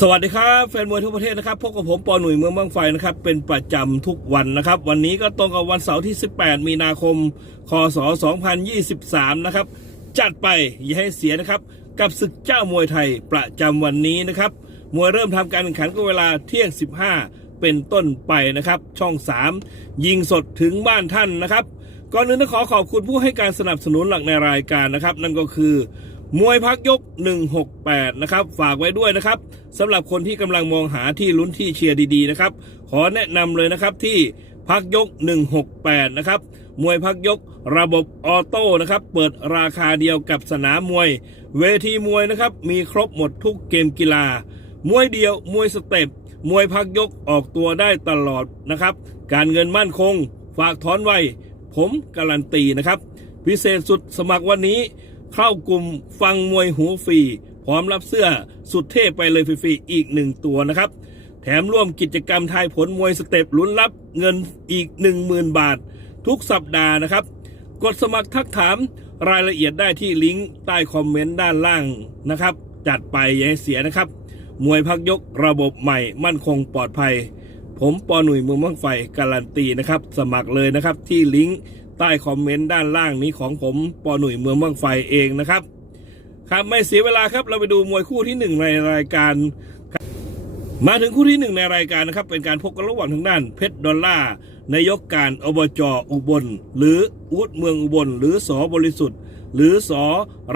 สวัสดีครับแฟนมวยทั่วประเทศนะครับพบกับผมปอหนุ่ยเมืองบางไฟนะครับเป็นประจำทุกวันนะครับ วันนี้ก็ตรงกับวันเสาร์ที่ 18 มีนาคม คศ 2023 นะครับ จัดไปอย่าให้เสียนะครับ กับศึกเจ้ามวยไทยประจำวันนี้นะครับ มวยเริ่มทำการแข่งขันก็เวลาเที่ยง 15 เป็นต้นไปนะครับ ช่อง 3 ยิงสดถึงบ้านท่านนะครับก่อนอื่นต้องขอขอบคุณผู้ให้การสนับสนุนหลักในรายการนะครับ นั่นก็คือ มวยพักยก 168 นะครับ ฝากไว้ด้วยนะครับสำหรับคนที่กำลังมองหาที่ลุ้นที่เชียร์ดีๆนะครับ ขอแนะนำเลยนะครับที่พักยก 168 นะครับ มวยพักยกระบบออโต้นะครับ เปิดราคาเดียวกับสนามมวย เวทีมวยนะครับ มีครบหมดทุกเกมกีฬา มวยเดียว มวยสเต็ป มวยพักยกออกตัวได้ตลอดนะครับ การเงินมั่นคง ฝากถอนไวผมการันตีนะครับ พิเศษสุดสมัครวันนี้ เข้ากลุ่มฟังมวยหูฟรีพร้อมรับเสื้อสุดเท่ไปเลยฟรีๆอีกหนึ่งตัวนะครับ แถมร่วมกิจกรรมทายผลมวยสเต็ปลุ้นรับเงินอีก 10,000 บาท ทุกสัปดาห์นะครับ กดสมัครทักถามรายละเอียดได้ที่ลิงก์ใต้คอมเมนต์ด้านล่างนะครับ จัดไปอย่าให้เสียนะครับ มวยพักยกระบบใหม่มั่นคงปลอดภัย ผมปอหนุ่ยมือมังไฟการันตีนะครับ สมัครเลยนะครับที่ลิงก์ ใต้คอมเมนต์ด้านล่างนี้ของผมปอหนุ่ยเมืองมังไฟเองนะครับ ครับไม่เสียเวลาครับเราไปดูมวยคู่ที่หนึ่งในรายการ มาถึงคู่ที่หนึ่งในรายการนะครับ เป็นการพบกันระหว่างทางด้านเพชรดอลล่าร์นายกการอบจอุบล หรืออูดเมืองอุบล หรือสอบริสุทธิ์ หรือสอ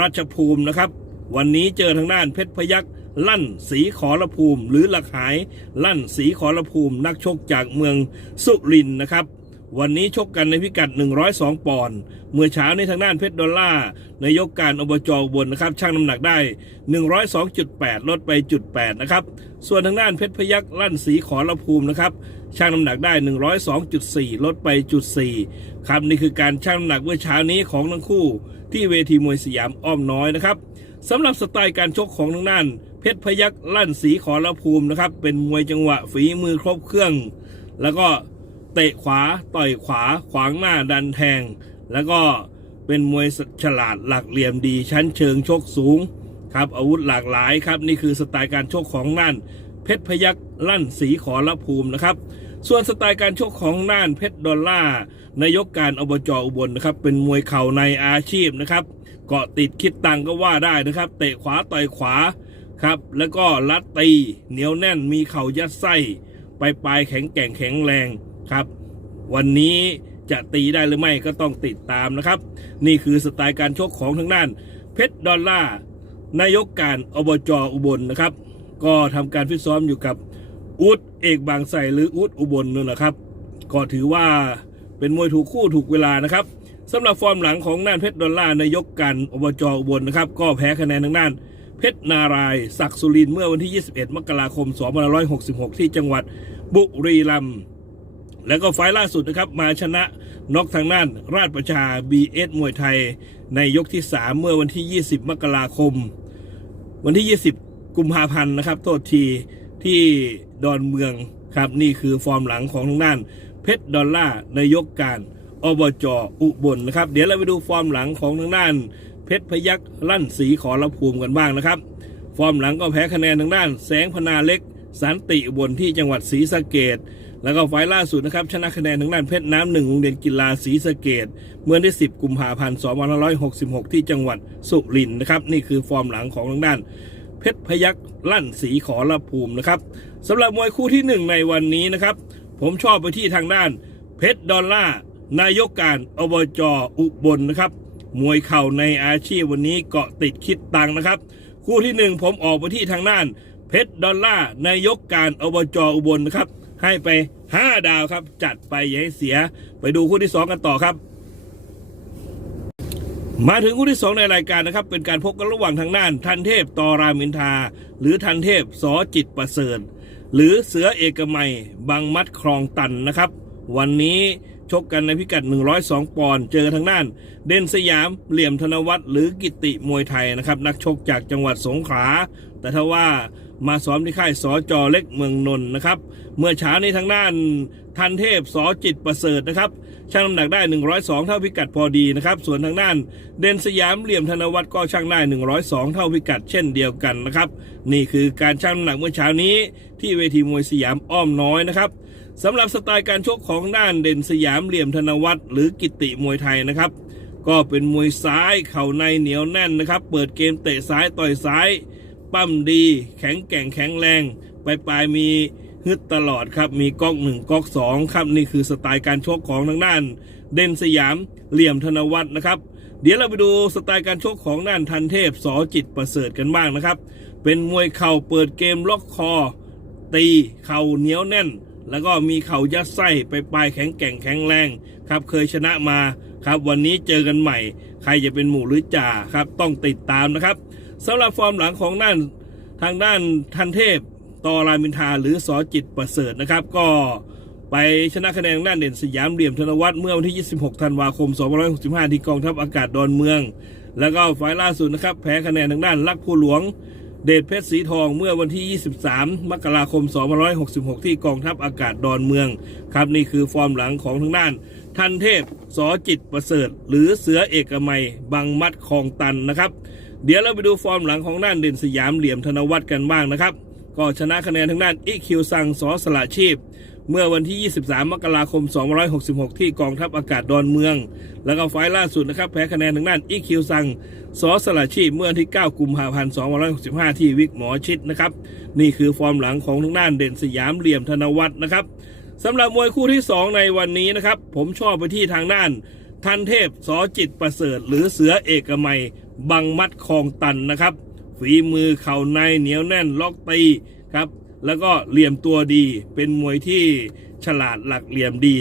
ราชภูมินะครับ วันนี้เจอทางด้านเพชรพยักลั่นสีขอรภูมิ หรือหลักหายลั่นสีขอรภูมิ นักชกจากเมืองสุรินนะครับ วันนี้ชกกันในพิกัด 102 ปอนด์ เมื่อเช้าในทางด้านเพชรดอลล่านายกการอบจอบลนะครับช่างน้ำหนักได้ 102.8 ลดไปจุด8นะครับ ส่วนทางด้านเพชรพยักลั่นสีขอระภูมินะครับช่างน้ำหนักได้ 102.4 ลดไปจุด4ครับนี่คือการช่างน้ำหนักเมื่อเช้านี้ของทั้งคู่ ที่เวทีมวยสยามอ้อมน้อยนะครับสำหรับสไตล์การชกของทางด้าน เพชรพยักลั่นสีขอระภูมินะครับเป็นมวยจังหวะฝีมือครบเครื่อง แล้วก็ เตะขวาต่อยขวาขวางหน้าดันแทง แล้วก็เป็นมวยฉลาดหลักเหลี่ยมดี ชั้นเชิงชกสูงครับอาวุธหลากหลายครับนี่คือสไตล์การชกของน่าน เพชรพยักลั่นสีขอรภูมินะครับ ส่วนสไตล์การชกของน่านเพชรดอลล่านายกการอบจอุบลนะครับเป็นมวยเข่าในอาชีพนะครับเกาะติดคิดตังก็ว่าได้นะครับ เตะขวาต่อยขวาครับแล้วก็ลัดตีเหนียวแน่นมีเข่ายัดไส้ปลายปลายแข็งแกร่งแข็งแรง ครับ วันนี้จะตีได้หรือไม่ก็ต้องติดตามนะครับ นี่คือสไตล์การชกของทางด้าน เพชรดอลล่านายกการอบจอุบลนะครับ ก็ทำการฟิตซ้อมอยู่กับอูดเอกบางไทรหรืออูดอุบลนั่นแหละครับ ก็ถือว่าเป็นมวยถูกคู่ถูกเวลานะครับสำหรับฟอร์มหลังของน่านเพชรดอลล่านายกการอบจอุบลนะครับ ก็แพ้คะแนนทางด้าน เพชรนารายศักสุรินเมื่อวันที่ 21 มกราคม 2566 ที่จังหวัดบุรีรัมย์ แล้วก็ไฟล์ล่าสุดนะครับมาชนะน็อกทางด้านราชประชา BS มวยไทย ในยกที่ 3 เมื่อวันที่ 20 มกราคม วันที่ 20 กุมภาพันธ์นะครับ โทษทีที่ดอนเมืองครับนี่คือฟอร์มหลังของทางด้านเพชรดอลล่าร์นยกการอบจอุบลนะครับ เดี๋ยวเราไปดูฟอร์มหลังของทางด้าน เพชรพยักลั่นสีขอรภูมิกันบ้างนะครับ ฟอร์มหลังก็แพ้คะแนนทางด้าน แสงพนาเล็ก สันติบลที่จังหวัดศรีสะเกดแล้วก็ไฟล์ล่าสุดนะครับ ชนะคะแนนทางด้านเพชรน้ำหนึ่งโรงเรียนกีฬาศรีสะเกดเมื่อวันที่10 กุมภาพันธ์2566 ที่จังหวัดสุรินทร์นะครับ นี่คือฟอร์มหลังของทางด้าน เพชรพยักลั่นสีขอรภูมินะครับสำหรับมวยคู่ที่หนึ่งในวันนี้นะครับ ผมชอบไปที่ทางด้าน เพชรดอลล่านายกการอบจอุบลนะครับ มวยเข่าในอาชีพวันนี้เกาะติดคิดตังนะครับ คู่ที่หนึ่งผมออกไปที่ทางด้าน เพชรดอลล่านายกการอบจอุบลนะครับ ให้ไป 5 ดาวครับ จัดไปอย่าให้เสีย ไปดูคู่ที่ 2 กันต่อครับ มาถึงคู่ที่ 2 ในรายการนะครับ เป็นการพบกันระหว่างทางด้าน ทันเทพตอรามินทา หรือทันเทพสอจิตประเสริฐหรือเสือเอกมัยบางมัดคลองตันนะครับ วันนี้ชกกันในพิกัด 102 ปอนด์ เจอทางด้าน เด่นสยาม เหลี่ยมธนวัฒน์หรือกิติมวยไทยนะครับ นักชกจากจังหวัดสงขลา แต่ถ้าว่า มาซ้อมที่ค่ายสอจอเล็กเมืองนนท์นะครับ เมื่อเช้านี้ทางด้านทันเทพสอจิตประเสริฐนะครับช่างน้ำหนักได้ 102 เท่าพิกัดพอดีนะครับ ส่วนทางด้านเด่นสยามเหลี่ยมธนวัฒน์ก็ช่างได้ 102 เท่าพิกัดเช่นเดียวกันนะครับ นี่คือการช่างน้ำหนักเมื่อเช้านี้ ที่เวทีมวยสยามอ้อมน้อยนะครับสำหรับสไตล์การชกของด้านเด่นสยามเหลี่ยมธนวัฒน์หรือกิติมวยไทยนะครับ ก็เป็นมวยซ้ายเข่าในเหนียวแน่นนะครับ เปิดเกมเตะซ้ายต่อยซ้าย ปั้มดี แข็งแกร่งแข็งแรงปลายปลายมีฮึดตลอดครับ มีก๊อกหนึ่งก๊อกสองครับนี่คือสไตล์การชกของทางด้าน เด่นสยามเหลี่ยมธนวัฒน์นะครับ เดี๋ยวเราไปดูสไตล์การชกของด้านทันเทพสอจิตประเสริฐกันบ้างนะครับ เป็นมวยเข่าเปิดเกมล็อกคอ ตีเข่าเหนียวแน่น แล้วก็มีเข่ายัดไส้ไปปลายแข็งแกร่งแข็งแรงครับเคยชนะมาครับ วันนี้เจอกันใหม่ ใครจะเป็นหมู่หรือจ่าครับต้องติดตามนะครับ สำหรับฟอร์มหลังของด้านทางด้านทันเทพตอรามินทาหรือสอจิตประเสริฐนะครับ ก็ไปชนะคะแนนทางด้านเด่นสยามเหลี่ยมธนวัฒน์เมื่อวันที่ 26 ธันวาคม 2565 ที่กองทัพอากาศดอนเมือง แล้วก็ฝ่ายล่าสุดนะครับ แพ้คะแนนทางด้านลักผู้หลวง เดชเพชรสีทองเมื่อวันที่ 23 มกราคม 2566 ที่กองทัพอากาศดอนเมือง ครับนี่คือฟอร์มหลังของทางด้าน ทันเทพสอจิตประเสริฐ หรือเสือเอกมัย บังมัดคลองตันนะครับ เดี๋ยวเราไปดูฟอร์มหลังของด้านเด่นสยามเหลี่ยมธนวัฒน์กันบ้างนะครับ ก็ชนะคะแนนทางด้านอิคิวซังสอสละชีพ เมื่อวันที่ 23 มกราคม 266 ที่กองทัพอากาศดอนเมือง แล้วก็ไฟล์ล่าสุดนะครับแพ้คะแนนทางด้านอิคิวซังสอสละชีพเมื่อวันที่ 9 กุมภาพันธ์ 265 ที่วิกหมอชิดนะครับนี่คือฟอร์มหลังของทางด้านเด่นสยามเหลี่ยมธนวัฒน์นะครับสำหรับมวยคู่ที่ 2 ในวันนี้นะครับผมชอบไปที่ทางด้านทันเทพสอจิตประเสริฐ หรือเสือเอกมัย บังมัดคลองตันนะครับ ฝีมือเข่าในเหนียวแน่นล็อกตีครับ แล้วก็เหลี่ยมตัวดี เป็นมวยที่ฉลาดหลักเหลี่ยมดี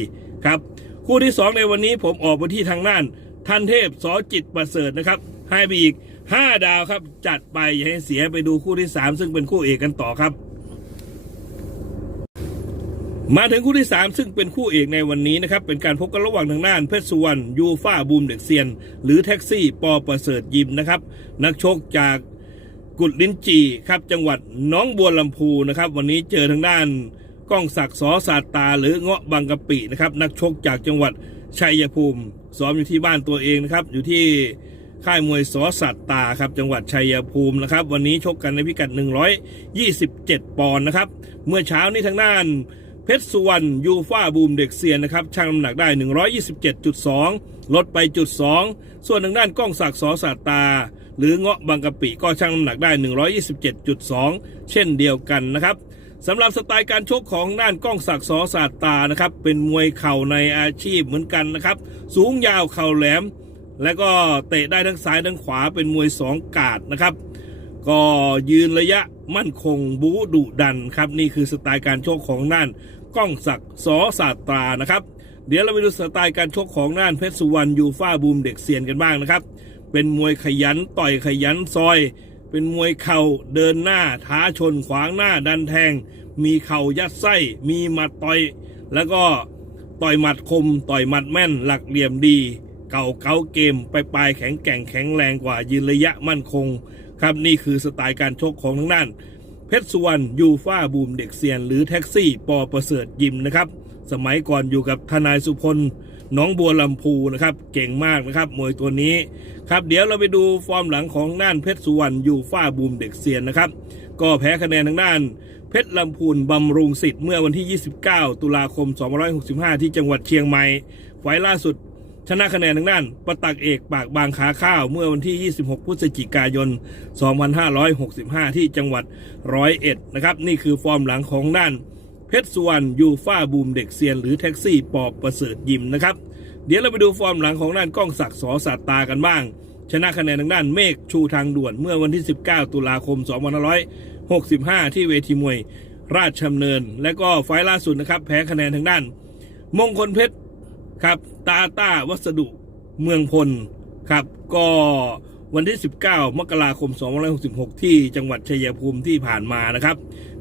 ครับ คู่ที่ 2 ในวันนี้ผมออกไปที่ทางด้านทันเทพสอจิตประเสริฐนะครับ ให้ไปอีก 5 ดาวครับ จัดไปอย่าให้เสียไปดูคู่ที่ 3 ซึ่งเป็นคู่เอกกันต่อครับ มาถึงคู่ที่ 3 ซึ่งเป็นคู่เอกในวันนี้นะครับ เป็นการพบกันระหว่างทางด้านเพชรสุวรรณยูฟ่าบูมเด็กเซียน หรือแท็กซี่ ปอประเสริฐยิมนะครับ นักชกจากกุดลิ้นจีครับจังหวัดน้องบัวลำพูนะครับ วันนี้เจอทางด้านก้องศักดิ์สอสาตา หรือเงาะบางกะปินะครับนักชกจากจังหวัดชัยภูมิซ้อมอยู่ที่บ้านตัวเองนะครับ อยู่ที่ค่ายมวยสอสัตตาครับจังหวัดชัยภูมินะครับ วันนี้ชกกันในพิกัด 127 ปอนด์นะครับ เมื่อเช้านี้ทางด้าน เพชรสุวรรณยูฟ่าบูมเด็กเซียนนะครับช่างน้ำหนักได้ 127.2 ลดไปจุด2ส่วนทางด้านก้องศักดิ์สอสาตา หรือเงาะบางกะปิก็ช่างน้ำหนักได้ 127.2 เช่นเดียวกันนะครับสำหรับสไตล์การชกของด้านก้องศักดิ์สอสาตานะครับเป็นมวยเข่าในอาชีพเหมือนกันนะครับสูงยาวเข่าแหลม และก็เตะได้ทั้งซ้ายทั้งขวาเป็นมวยสองกาดนะครับก็ยืนระยะ มั่นคงบูดุดันครับ นี่คือสไตล์การโชกของด้านก้องศักดิ์สอสาตรานะครับ เดี๋ยวเราไปดูสไตล์การชกของด้านเพชรสุวรรณยูฟ่าบูมเด็กเซียนกันบ้างนะครับ เป็นมวยขยันต่อยขยันซอย เป็นมวยเข่าเดินหน้าท้าชนขวางหน้าดันแทง มีเข่ายัดไส้ มีหมัดต่อย แล้วก็ต่อยหมัดคม ต่อยหมัดแม่น หลักเหลี่ยมดี เก่าเก้าเกมไปปลายแข็งแกร่งแข็งแรงกว่ายืนระยะมั่นคง ครับนี่คือสไตล์การชกของทั้งด้านเพชรสุวรรณยูฟ่าบูมเด็กเซียน หรือแท็กซี่ปอประเสริฐยิมนะครับ สมัยก่อนอยู่กับทนายสุพลน้องบัวลำพูนะครับ เก่งมากนะครับมวยตัวนี้ครับเดี๋ยวเราไปดูฟอร์มหลังของด้านเพชรสุวรรณยูฟ่าบูมเด็กเซียนนะครับ ก็แพ้คะแนนทางด้านเพชรลำพูนบำรุงสิทธิ์เมื่อวันที่ 29 ตุลาคม 2565 ที่จังหวัดเชียงใหม่ ไฟล์ล่าสุด ชนะคะแนนทางด้านประตักเอกปากบางขาข้าว เมื่อวันที่ 26 พฤศจิกายน 2565 ที่จังหวัดร้อยเอ็ดนะครับ นี่คือฟอร์มหลังของด้าน เพชรสุวรรณยูฟ่าบูมเด็กเซียน หรือแท็กซี่ปอบประเสริฐยิมนะครับ เดี๋ยวเราไปดูฟอร์มหลังของด้านก้องศักดิ์สอสาตตากันบ้าง ชนะคะแนนทางด้านเมฆชูทางด่วนเมื่อวันที่ 19 ตุลาคม 2565 ที่เวทีมวยราชดำเนิน และก็ไฟล์ล่าสุดนะครับ แพ้คะแนนทางด้าน มงคลเพชร ครับตาต้าวัสดุเมืองพลครับ ก็วันที่ 19 มกราคม 2566 ที่จังหวัดชัยภูมิที่ผ่านมานะครับ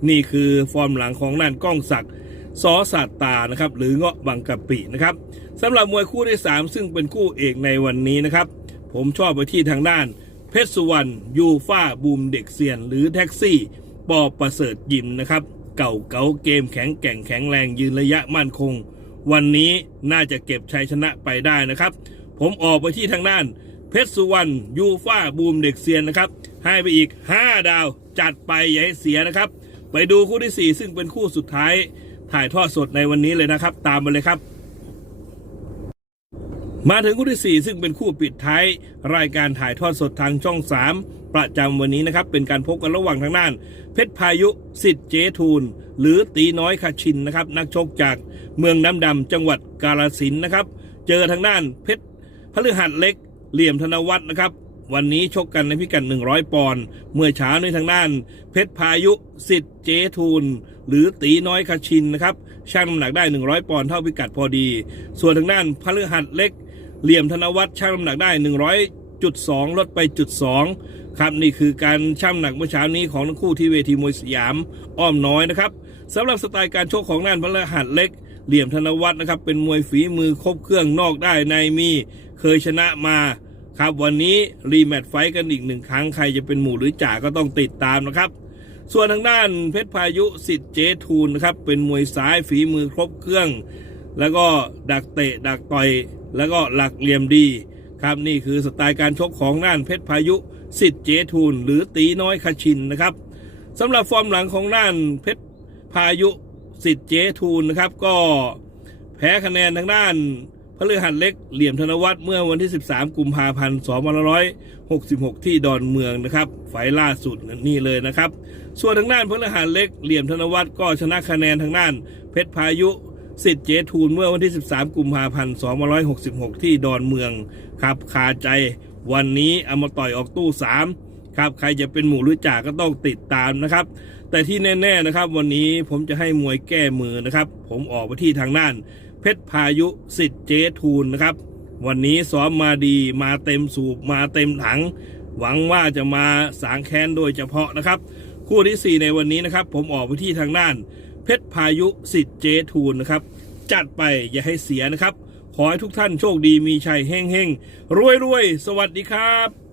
นี่คือฟอร์มหลังของนั่นก้องศักดิ์ซอสัตานะครับ หรือเงาะบางกะปินะครับสำหรับมวยคู่ที่ 3 ซึ่งเป็นคู่เอกในวันนี้นะครับ ผมชอบไปที่ทางด้าน เพชรสุวรรณยูฟ่าบูมเด็กเซียน หรือแท็กซี่ปอประเสริฐยิมนะครับ เก่าเก๋าเกมแข็งแกร่งแข็งแรงยืนระยะมั่นคง วันนี้น่าจะเก็บชัยชนะไปได้นะครับ ผมออกไปที่ทางด้าน เพชรสุวรรณยูฟ่าบูมเด็กเซียนนะครับ ให้ไปอีก 5 ดาวจัดไปอย่าให้เสียนะครับ ไปดูคู่ที่ 4 ซึ่งเป็นคู่สุดท้ายถ่ายทอดสดในวันนี้เลยนะครับ ตามมาเลยครับ มาถึงคู่ที่ 4 ซึ่งเป็นคู่ปิดท้าย รายการถ่ายทอดสดทางช่อง 3 ประจำวันนี้นะครับ เป็นการพบกันระหว่างทางด้าน เพชรพายุสิทธิ์เจทูล หรือตีน้อยคาชินนะครับ นักชกจากเมืองน้ำดำจังหวัดกาฬสินนะครับ เจอทางด้านเพชรพฤหัสเล็ก เหลี่ยมธนวัฒน์นะครับ วันนี้ชกกันในพิกัด 100 ปอนด์เมื่อเช้าในทางด้าน เพชรพายุสิทธิ์เจทูล หรือตีน้อยคาชินนะครับช่างน้ำหนักได้ 100 ปอนด์เท่าพิกัดพอดี ส่วนทางด้านพฤหัสเล็ก เหลี่ยมธนวัฒน์ช่างน้ำหนักได้ 100.2 ลดไปจุด2ครับนี่คือการช่างน้ำหนักเมื่อเช้านี้ของทั้งคู่ที่เวทีมวยสยามอ้อมน้อยนะครับสำหรับสไตล์การโชกของน่านพฤหัสเล็ก เหลี่ยมธนวัฒน์นะครับเป็นมวยฝีมือครบเครื่องนอกได้ในมีเคยชนะมาครับวันนี้รีแมตช์ไฟกันอีกหนึ่งครั้งใครจะเป็นหมู่หรือจ่าก็ต้องติดตามนะครับ ส่วนทางด้านเพชรพายุสิทธิ์เจทูลนะครับเป็นมวยซ้ายฝีมือครบเครื่อง แล้วก็ดักเตะดักต่อย แล้วก็หลักเหลี่ยมดี ครับนี่คือสไตล์การชกของน่านเพชรพายุสิทธิ์เจทูลหรือตีน้อยคชินนะครับสำหรับฟอร์มหลังของน่านเพชรพายุสิทธิ์เจทูลนะครับ ก็แพ้คะแนนทางด้านพฤหัสเล็กเหลี่ยมธนวัฒน์เมื่อวันที่ 13 กุมภาพันธ์2566 ที่ดอนเมืองนะครับไฟล์ล่าสุดนี่เลยนะครับ ส่วนทางด้านพฤหัสเล็กเหลี่ยมธนวัฒน์ก็ชนะคะแนนทางด้าน เพชรพายุ สิทธิ์เจทูลเมื่อวันที่ 13 กุมภาพันธ์ 2566 ที่ดอนเมืองครับคาใจวันนี้เอามาต่อยออกตู้ 3 ครับ ใครจะเป็นหมู่หรือจ่าก็ต้องติดตามนะครับ แต่ที่แน่ ๆนะครับ วันนี้ผมจะให้มวยแก้มือนะครับ ผมออกไปที่ทางด้าน เพชรพายุสิทธิ์เจทูลนะครับ วันนี้ซ้อมมาดีมาเต็มสูบมาเต็มถัง หวังว่าจะมาสางแค้นโดยเฉพาะนะครับ คู่ที่ 4 ในวันนี้นะครับ ผมออกไปที่ทางด้าน เพชรพายุสิทธิ์เจทูลนะครับ จัดไปอย่าให้เสียนะครับ ขอให้ทุกท่านโชคดีมีชัยเฮ่งเฮงรวยรวยๆ สวัสดีครับ